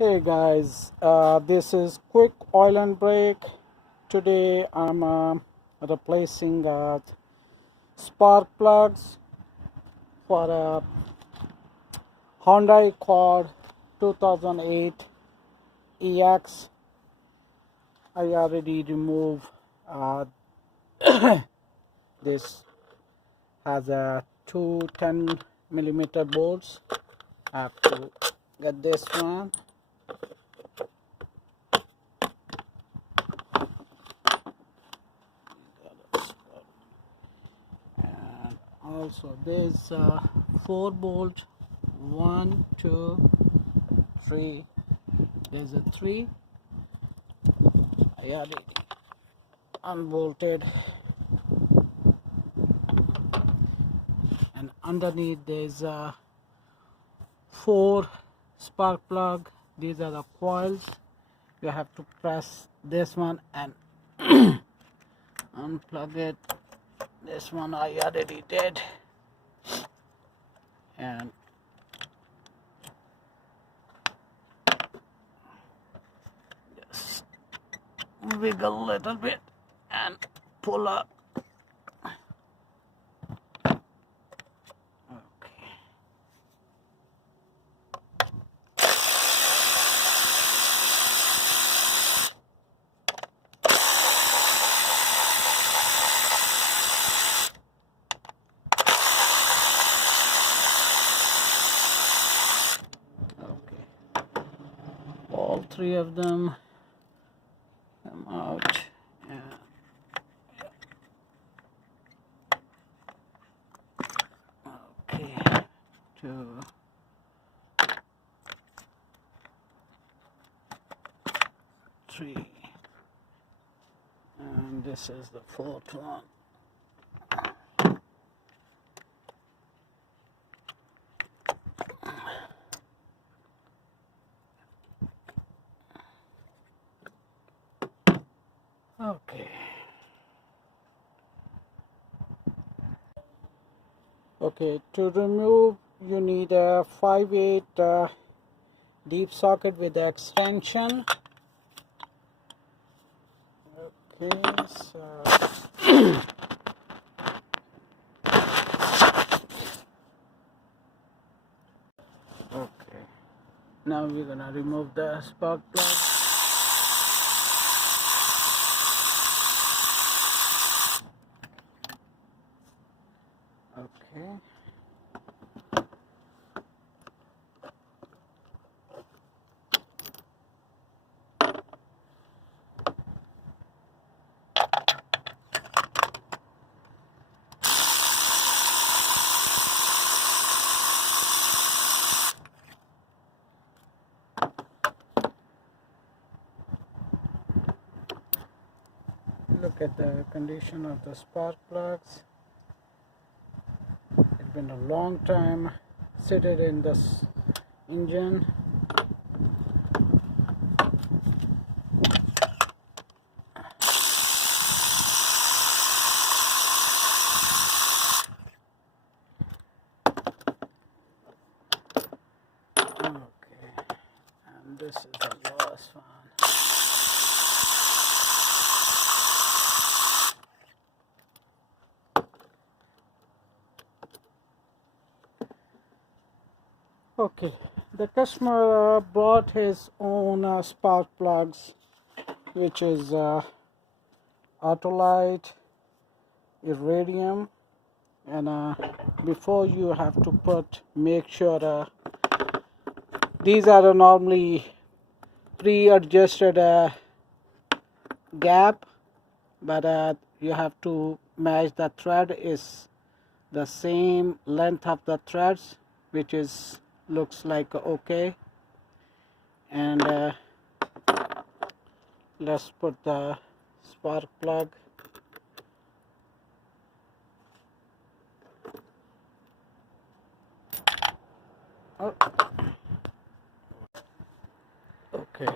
Hey guys, this is quick oil and brake. Today I'm replacing spark plugs for a Hyundai Accord 2008 EX. I already removed uh, this. Has a two 10mm bolts. I have to get this one. And also there's 4 bolt, 1 2 3. There's a 3. I had it unbolted, and underneath there's 4 spark plug. These are the coils. You have to press this one and unplug it. This one I already did, and just wiggle a little bit and pull up. Okay. Okay. All 3 of them come out. And okay, 2, 3, and this is the 4th one. Okay. Okay, to remove you need a 5/8 deep socket with the extension. Okay, so okay. Now we're gonna remove the spark plug. Okay. Look at the condition of the spark plugs. It's been a long time seated in this engine. Okay, and this is the last one. Okay, the customer brought his own spark plugs, which is Autolite, Iridium, and before you have to make sure these are normally pre-adjusted gap, but you have to match the thread is the same length of the threads, which is looks like okay. And let's put the spark plug. Oh. Okay.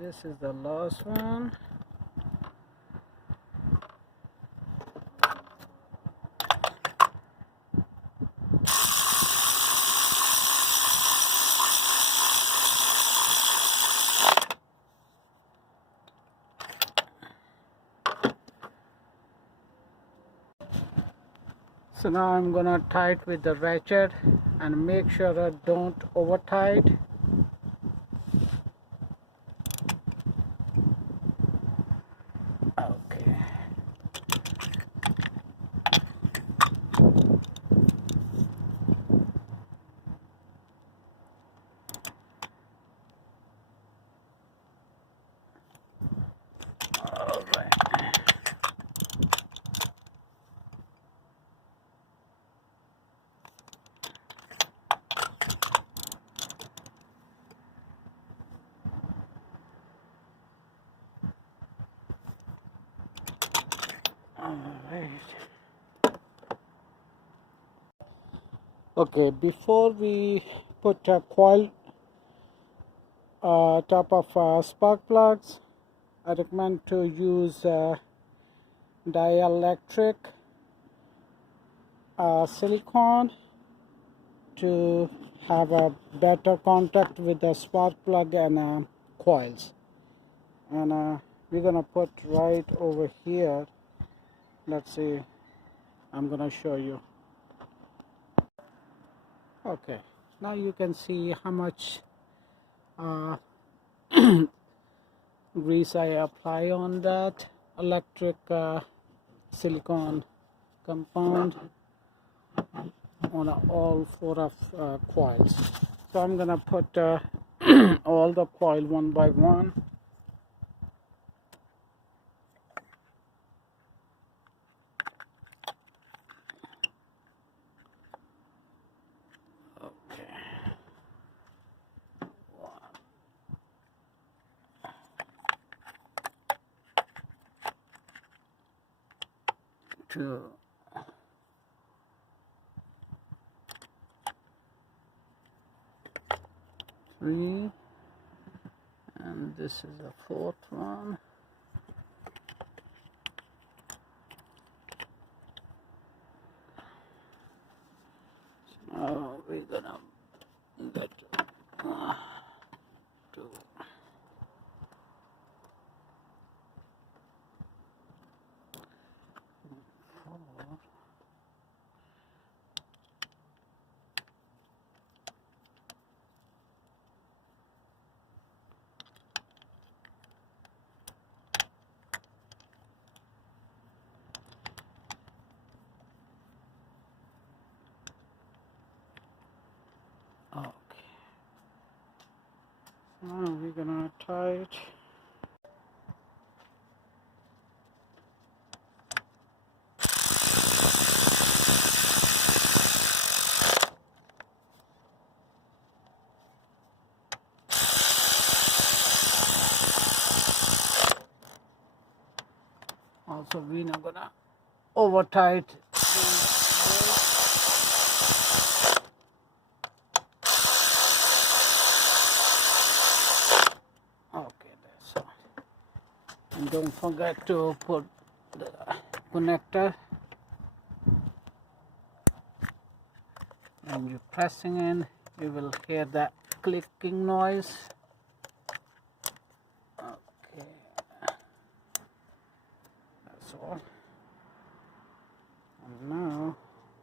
this is the last one. So now I'm gonna tie it with the ratchet and make sure I don't over tie it. Okay. All right. Okay, before we put a coil top of spark plugs, I recommend to use dielectric silicone to have a better contact with the spark plug and coils. And we're gonna put right over here. Let's see, I'm gonna show you. Okay, now you can see how much grease I apply on that electric silicone compound on all four of coils. So I'm gonna put all the coil one by one. Okay. 2, 3, and this is the fourth one. Now we're gonna get 2. Okay. Now we're gonna tie it. Also, we're not gonna over tie it. Okay, that's all. And don't forget to put the connector. When you're pressing in, you will hear that clicking noise. Okay, that's all. And now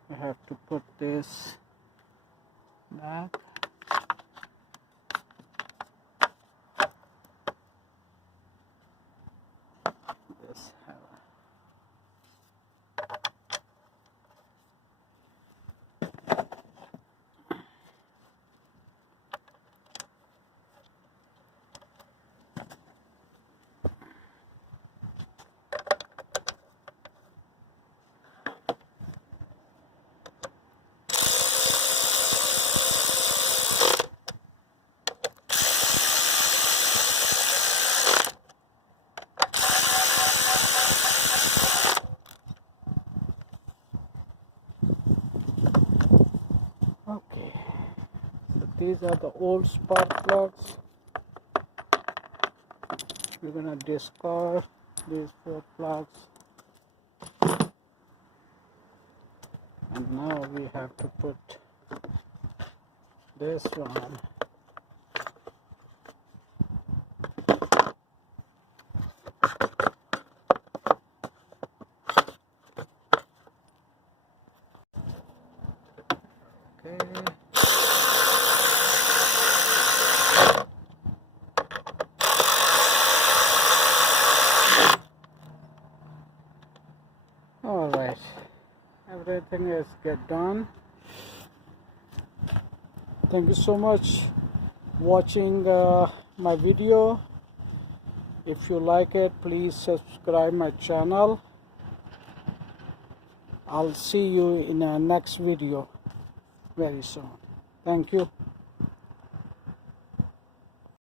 you have to put this back. This okay. So these are the old spark plugs. we're gonna discard these 4 plugs, and now we have to put this one. Okay. All right, everything is get done. Thank you so much watching my video. If you like it, please subscribe my channel. I'll see you in a next video very soon. Thank you.